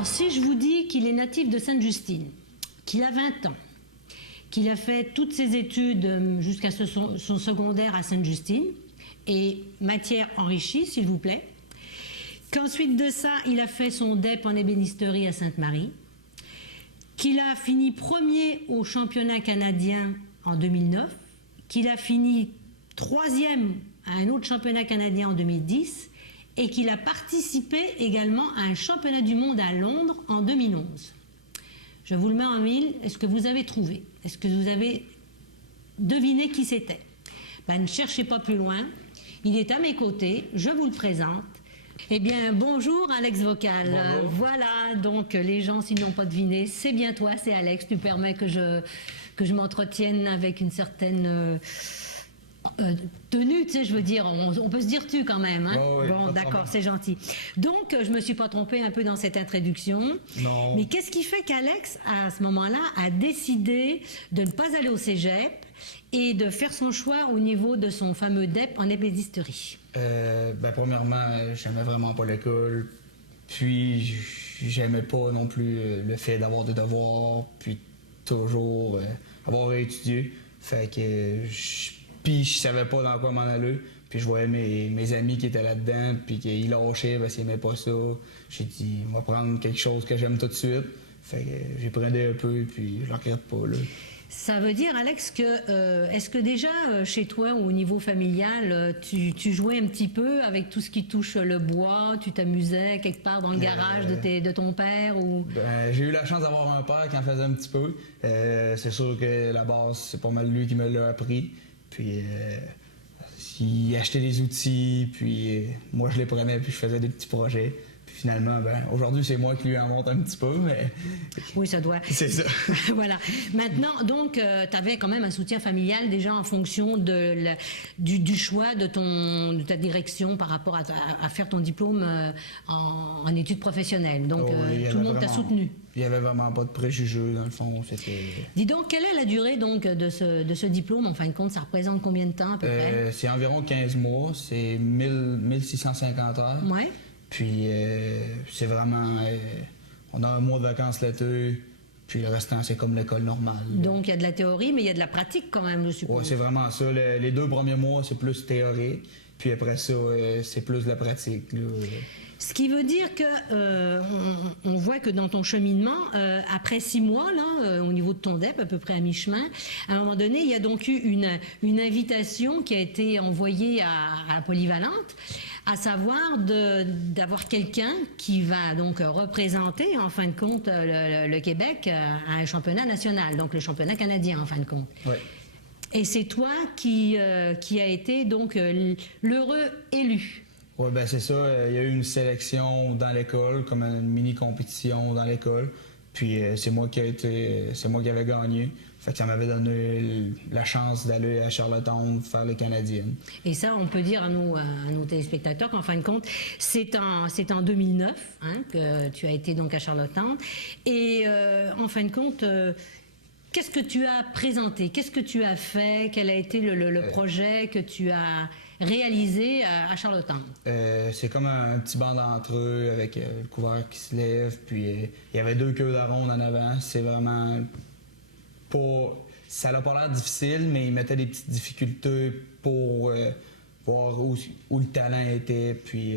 Alors si je vous dis qu'il est natif de Sainte-Justine, qu'il a 20 ans, qu'il a fait toutes ses études jusqu'à son secondaire à Sainte-Justine, et matière enrichie, s'il vous plaît, qu'ensuite de ça, il a fait son DEP en ébénisterie à Sainte-Marie, qu'il a fini premier au championnat canadien en 2009, qu'il a fini troisième à un autre championnat canadien en 2010, et qu'il a participé également à un championnat du monde à Londres en 2011. Je vous le mets en mille, est-ce que vous avez trouvé? Est-ce que vous avez deviné qui c'était? Ben, ne cherchez pas plus loin, il est à mes côtés, je vous le présente. Eh bien, bonjour Alex Vocal. Bonjour. Voilà, donc les gens s'ils n'ont pas deviné, c'est bien toi, c'est Alex, tu permets que je m'entretienne avec une certaine... tenue, tu sais, je veux dire, on peut se dire tu quand même. Hein? Oh oui, bon, d'accord, c'est gentil. Donc, je me suis pas trompée un peu dans cette introduction. Non. Mais qu'est-ce qui fait qu'Alex, à ce moment-là, a décidé de ne pas aller au cégep et de faire son choix au niveau de son fameux DEP en ébénisterie? Premièrement, j'aimais vraiment pas l'école. Puis, j'aimais pas non plus le fait d'avoir des devoirs, puis toujours avoir à étudier. Fait que puis je savais pas dans quoi m'en aller. Puis je voyais mes amis qui étaient là-dedans, puis qu'ils lâchaient parce qu'ils n'aimaient pas ça. J'ai dit, on va prendre quelque chose que j'aime tout de suite. Fait que j'ai pris un peu, puis je ne regrette pas, là. Ça veut dire, Alex, que est-ce que déjà chez toi, au niveau familial, tu jouais un petit peu avec tout ce qui touche le bois, tu t'amusais quelque part dans le garage de ton père ou... J'ai eu la chance d'avoir un père qui en faisait un petit peu. C'est sûr que la base, c'est pas mal lui qui me l'a appris. Puis il achetait des outils, puis moi je les prenais, puis je faisais des petits projets. Puis finalement, aujourd'hui c'est moi qui lui en monte un petit peu, mais... Oui, ça doit. C'est ça. Voilà. Maintenant, donc, tu avais quand même un soutien familial déjà en fonction du choix de ta direction par rapport à faire ton diplôme en études professionnelles. Donc, tout le monde t'a soutenu. Il n'y avait vraiment pas de préjugés, dans le fond. Dis donc, quelle est la durée donc, de ce diplôme? En fin de compte, ça représente combien de temps à peu près? C'est environ 15 mois, c'est 1650 heures. Ouais. Puis c'est vraiment... on a un mois de vacances l'été, puis le restant, c'est comme l'école normale. Donc, il y a de la théorie, mais il y a de la pratique quand même, je suppose. Oui, c'est vraiment ça. Les 2 premiers mois, c'est plus théorique. Puis après ça, c'est plus de la pratique, là. Ce qui veut dire que on voit que dans ton cheminement, après 6 mois, là, au niveau de ton DEP, à peu près à mi-chemin, à un moment donné, il y a donc eu une invitation qui a été envoyée à la polyvalente, à savoir d'avoir quelqu'un qui va donc représenter, en fin de compte, le Québec à un championnat national, donc le championnat canadien, en fin de compte. Oui. Et c'est toi qui a été donc l'heureux élu. Oui, c'est ça. Il y a eu une sélection dans l'école, comme une mini-compétition dans l'école. Puis c'est moi qui avais gagné. Fait que ça m'avait donné la chance d'aller à Charlottetown faire les Canadiennes. Et ça, on peut dire à nos téléspectateurs qu'en fin de compte, c'est en 2009 que tu as été donc à Charlottetown. Et en fin de compte, qu'est-ce que tu as présenté? Qu'est-ce que tu as fait? Quel a été le projet que tu as réalisé à Charlottetown? C'est comme un petit banc d'entrée avec le couvert qui se lève, puis il y avait 2 queues de ronde en avant. C'est vraiment pas... Ça n'a pas l'air difficile, mais ils mettaient des petites difficultés pour voir où le talent était. Puis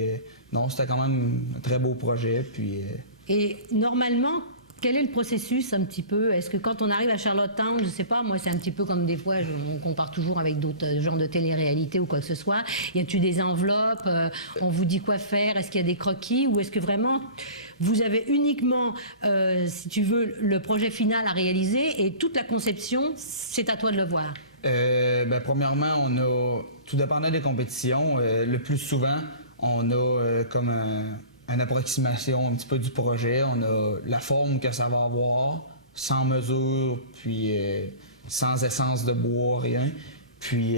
non, c'était quand même un très beau projet. Puis, Et normalement, quel est le processus un petit peu? Est-ce que quand on arrive à Charlottetown, je sais pas, moi c'est un petit peu comme des fois, on compare toujours avec d'autres genres de télé-réalité ou quoi que ce soit. Y a-t-il des enveloppes? On vous dit quoi faire? Est-ce qu'il y a des croquis? Ou est-ce que vraiment vous avez uniquement, si tu veux, le projet final à réaliser et toute la conception, c'est à toi de le voir? Premièrement, on a, tout dépendant des compétitions, le plus souvent, on a comme une approximation un petit peu du projet. On a la forme que ça va avoir, sans mesure, puis sans essence de bois, rien. Puis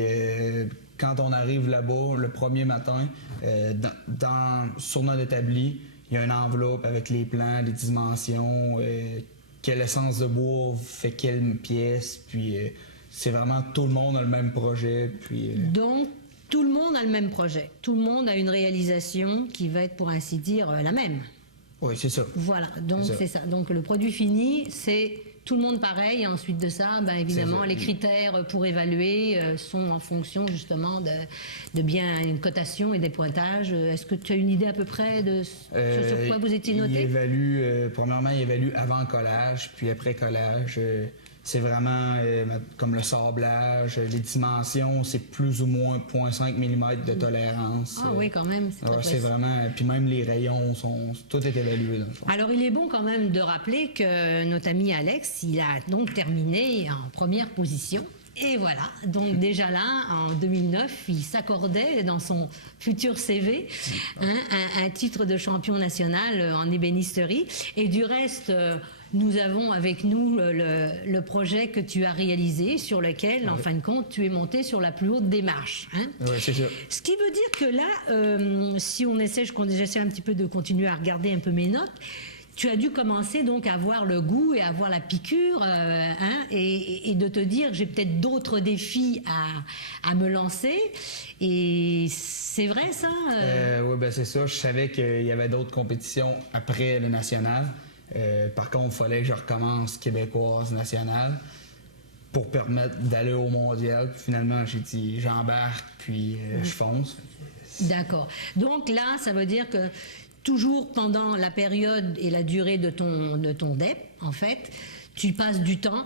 quand on arrive là-bas, le premier matin, sur notre établi, il y a une enveloppe avec les plans, les dimensions, quelle essence de bois fait quelle pièce, puis c'est vraiment tout le monde a le même projet. Puis, Donc, tout le monde a le même projet. Tout le monde a une réalisation qui va être, pour ainsi dire, la même. Oui, c'est ça. Voilà, donc c'est ça. Donc le produit fini, c'est tout le monde pareil. Et ensuite de ça, ben, évidemment, les critères pour évaluer sont en fonction justement de bien une cotation et des pointages. Est-ce que tu as une idée à peu près de ce sur quoi vous étiez noté? Il évalue, premièrement, il évalue avant collage, puis après collage. C'est vraiment comme le sablage, les dimensions, c'est plus ou moins 0,5 mm de tolérance. Ah oui, quand même. C'est vraiment. Puis même les rayons, tout est évalué. Dans le fond. Alors il est bon quand même de rappeler que notre ami Alex, il a donc terminé en première position. Et voilà, donc déjà là, en 2009, il s'accordait dans son futur CV un titre de champion national en ébénisterie. Et du reste, nous avons avec nous le projet que tu as réalisé, sur lequel, en fin de compte, tu es monté sur la plus haute des marches. Hein. Oui, c'est ça. Ce qui veut dire que là, si on essaie, j'essaie un petit peu de continuer à regarder un peu mes notes, tu as dû commencer donc à avoir le goût et à avoir la piqûre et de te dire j'ai peut-être d'autres défis à me lancer. Et c'est vrai ça Oui, ben c'est ça. Je savais qu'il y avait d'autres compétitions après le national. Par contre, il fallait que je recommence québécoise nationale pour permettre d'aller au mondial. Puis finalement, j'ai dit j'embarque puis je fonce. D'accord. Donc là, ça veut dire que toujours pendant la période et la durée de ton DEP, en fait, tu passes du temps,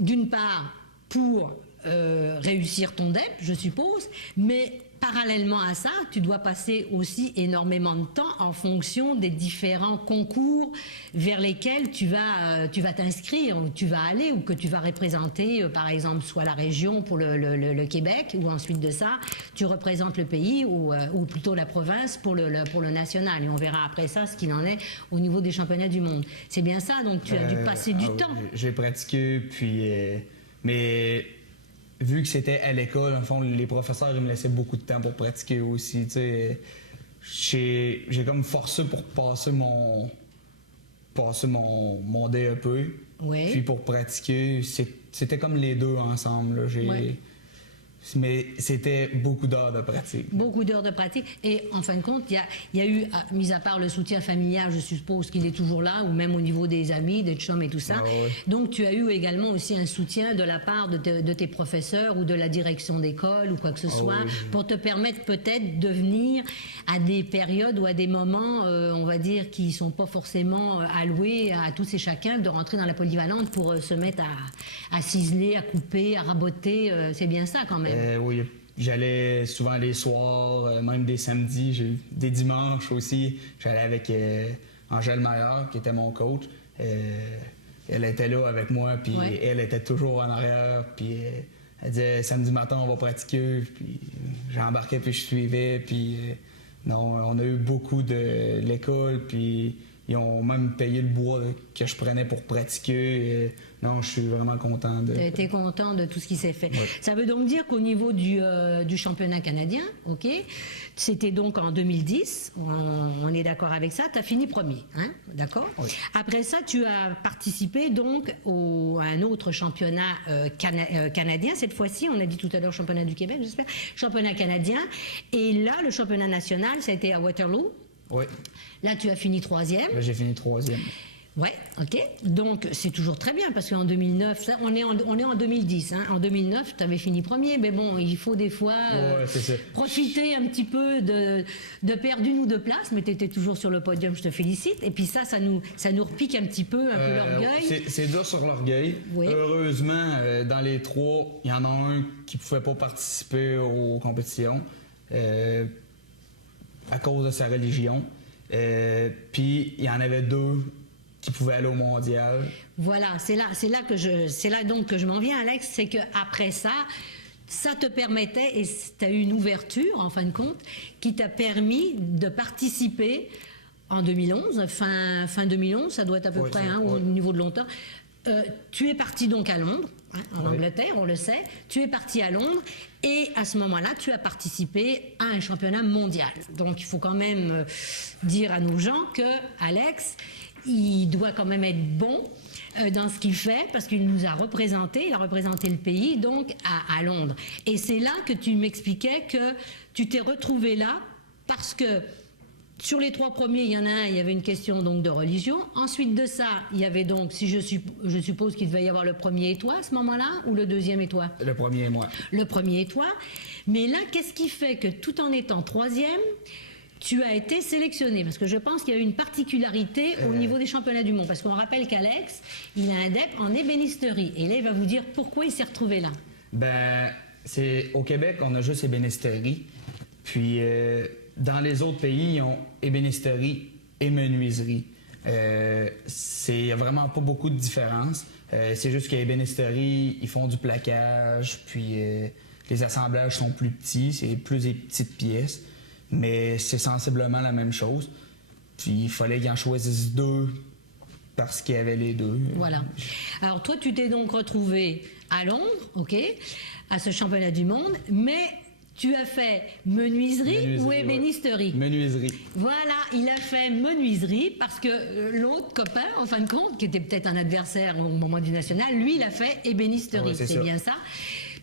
d'une part, pour réussir ton DEP, je suppose, mais parallèlement à ça, tu dois passer aussi énormément de temps en fonction des différents concours vers lesquels tu vas t'inscrire, ou tu vas aller, ou que tu vas représenter, par exemple, soit la région pour le Québec, ou ensuite de ça, tu représentes le pays, ou plutôt la province pour le national. Et on verra après ça ce qu'il en est au niveau des championnats du monde. C'est bien ça, donc tu as dû passer du temps. J'ai pratiqué, puis... mais... Vu que c'était à l'école, en fond, les professeurs ils me laissaient beaucoup de temps pour pratiquer aussi. J'ai comme forcé pour passer mon DEP. Oui. Puis pour pratiquer, c'était comme les deux ensemble. Là. Mais c'était beaucoup d'heures de pratique. Beaucoup d'heures de pratique. Et en fin de compte, il y a eu, mis à part le soutien familial, je suppose qu'il est toujours là, ou même au niveau des amis, des chums et tout ça. Ah ouais. Donc tu as eu également aussi un soutien de la part de tes professeurs ou de la direction d'école ou quoi que ce soit, oui. pour te permettre peut-être de venir à des périodes ou à des moments, on va dire, qui ne sont pas forcément alloués à tous et chacun, de rentrer dans la polyvalente pour se mettre à ciseler, à couper, à raboter. C'est bien ça quand même. Oui, j'allais souvent les soirs, même des samedis, des dimanches aussi. J'allais avec Angèle Maillard, qui était mon coach. Elle était là avec moi, puis elle était toujours en arrière. Puis elle disait samedi matin, on va pratiquer. Puis j'embarquais, puis je suivais. Puis non, on a eu beaucoup de l'école, puis ils ont même payé le bois que je prenais pour pratiquer. Non, je suis vraiment content de... Tu étais content de tout ce qui s'est fait. Ouais. Ça veut donc dire qu'au niveau du championnat canadien, ok, c'était donc en 2010, on est d'accord avec ça, tu as fini premier, hein, d'accord? Oui. Après ça, tu as participé donc à un autre championnat canadien, cette fois-ci, on a dit tout à l'heure championnat du Québec, j'espère, championnat canadien, et là, le championnat national, ça a été à Waterloo. Oui. Là, tu as fini troisième. Là, j'ai fini troisième. Oui, ok. Donc, c'est toujours très bien, parce qu'en 2009, on est en 2010. Hein. En 2009, tu avais fini premier, mais bon, il faut des fois profiter un petit peu de perdre une ou deux places, mais tu étais toujours sur le podium, je te félicite. Et puis ça nous repique un petit peu, peu l'orgueil. C'est dur sur l'orgueil. Oui. Heureusement, dans les trois, il y en a un qui ne pouvait pas participer aux compétitions à cause de sa religion. Puis, il y en avait deux qui pouvaient aller au mondial. Voilà, c'est là donc que je m'en viens, Alex, c'est qu'après ça te permettait, et tu as eu une ouverture, en fin de compte, qui t'a permis de participer en 2011, fin 2011, ça doit être à peu près, au niveau de longtemps. Tu es parti donc à Londres, hein, en Angleterre, on le sait. Tu es parti à Londres et à ce moment-là, tu as participé à un championnat mondial. Donc, il faut quand même dire à nos gens que Alex, il doit quand même être bon dans ce qu'il fait parce qu'il nous a représenté, il a représenté le pays donc à Londres. Et c'est là que tu m'expliquais que tu t'es retrouvé là parce que Sur les 3 premiers, il y en a un, il y avait une question donc de religion. Ensuite de ça, il y avait donc, si je suppose qu'il devait y avoir le premier et toi à ce moment-là, ou le deuxième et toi? Le premier et moi. Le premier et toi. Mais là, qu'est-ce qui fait que tout en étant 3e, tu as été sélectionné? Parce que je pense qu'il y a eu une particularité au niveau des championnats du monde. Parce qu'on rappelle qu'Alex, il a un DEP en ébénisterie. Et là, il va vous dire pourquoi il s'est retrouvé là. Ben, au Québec, on a juste ébénisterie. Puis, dans les autres pays, ils ont ébénisterie et menuiserie. Il n'y a vraiment pas beaucoup de différence. C'est juste qu'à ébénisterie, ils font du plaquage, puis les assemblages sont plus petits, c'est plus des petites pièces. Mais c'est sensiblement la même chose. Puis il fallait qu'ils en choisissent 2 parce qu'il y avait les 2. Voilà. Alors toi, tu t'es donc retrouvé à Londres, ok, à ce championnat du monde, mais tu as fait menuiserie ou ébénisterie? Ouais. Menuiserie. Voilà, il a fait menuiserie parce que l'autre copain, en fin de compte, qui était peut-être un adversaire au moment du national, lui, il a fait ébénisterie. Ouais, c'est bien ça.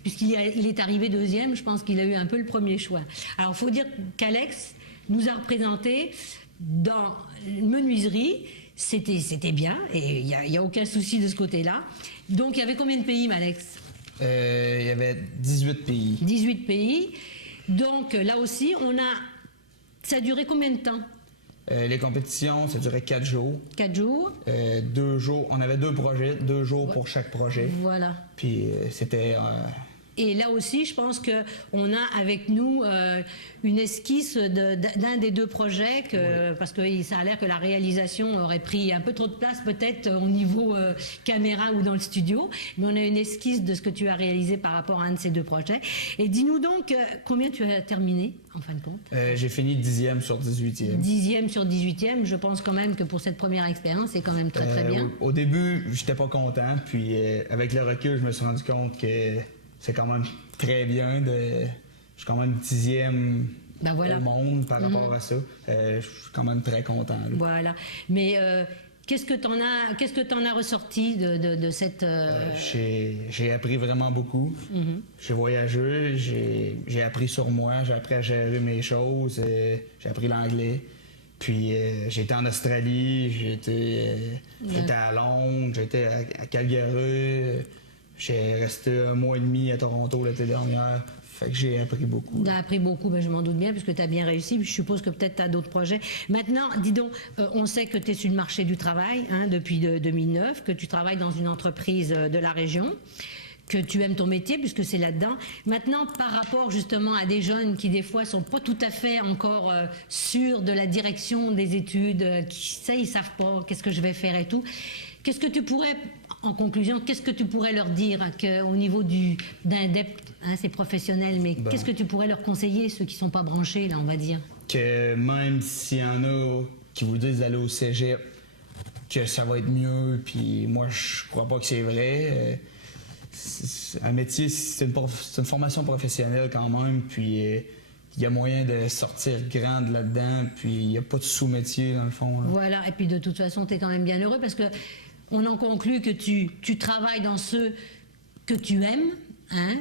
Puisqu'il est arrivé 2e, je pense qu'il a eu un peu le premier choix. Alors, il faut dire qu'Alex nous a représenté dans menuiserie. C'était bien, et il n'y a aucun souci de ce côté-là. Donc, il y avait combien de pays, Alex? Il y avait 18 pays. 18 pays. Donc, là aussi, ça a duré combien de temps? Les compétitions, ça durait 4 jours. 4 jours. 2 jours. On avait 2 projets, 2 jours pour chaque projet. Voilà. Puis c'était... Et là aussi, je pense qu'on a avec nous une esquisse d'un des 2 projets, parce que ça a l'air que la réalisation aurait pris un peu trop de place peut-être au niveau caméra ou dans le studio. Mais on a une esquisse de ce que tu as réalisé par rapport à un de ces 2 projets. Et dis-nous donc, combien tu as terminé, en fin de compte? J'ai fini 10e sur 18e. 10e sur 18e, je pense quand même que pour cette première expérience, c'est quand même très très bien. Au début, j'étais pas content. Puis avec le recul, je me suis rendu compte que... c'est quand même très bien. Je suis quand même 10e au monde par rapport à ça. Je suis quand même très content. Là. Voilà. Mais qu'est-ce que t'en as ressorti de cette... J'ai appris vraiment beaucoup. J'ai voyagé, j'ai appris sur moi, j'ai appris à gérer mes choses, j'ai appris l'anglais. Puis j'étais en Australie, j'étais à Londres, j'étais à Calgary. J'ai resté 1 mois et demi à Toronto l'été dernier. Fait que j'ai appris beaucoup. Tu as appris beaucoup, ben je m'en doute bien, puisque tu as bien réussi. Je suppose que peut-être tu as d'autres projets. Maintenant, dis donc, on sait que tu es sur le marché du travail depuis 2009, que tu travailles dans une entreprise de la région, que tu aimes ton métier, puisque c'est là-dedans. Maintenant, par rapport justement à des jeunes qui, des fois, sont pas tout à fait encore sûrs de la direction des études, ils savent pas qu'est-ce que je vais faire et tout, qu'est-ce que tu pourrais... En conclusion, qu'est-ce que tu pourrais leur dire au niveau d'un DEP, c'est professionnel, mais qu'est-ce que tu pourrais leur conseiller, ceux qui ne sont pas branchés, là, on va dire? Que même s'il y en a qui vous disent d'aller au cégep, que ça va être mieux, puis moi, je crois pas que c'est vrai. Un métier, c'est une formation professionnelle quand même, puis il y a moyen de sortir grande là-dedans, puis il n'y a pas de sous-métier, dans le fond. Là. Voilà, et puis de toute façon, tu es quand même bien heureux, parce que on en conclut que tu travailles dans ce que tu aimes,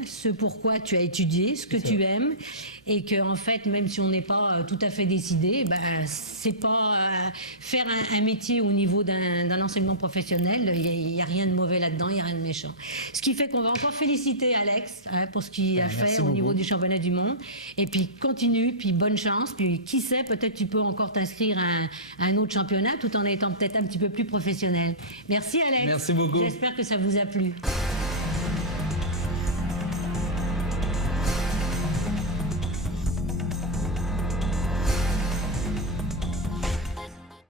ce pourquoi tu as étudié, ce que tu aimes, et que en fait, même si on n'est pas tout à fait décidé, c'est pas faire un métier au niveau d'un enseignement professionnel, il n'y a rien de mauvais là-dedans, il n'y a rien de méchant. Ce qui fait qu'on va encore féliciter Alex pour ce qu'il a fait au niveau du championnat du monde, et puis continue, puis bonne chance, puis qui sait, peut-être tu peux encore t'inscrire à un autre championnat tout en étant peut-être un petit peu plus professionnel. Merci Alex. Merci beaucoup. J'espère que ça vous a plu.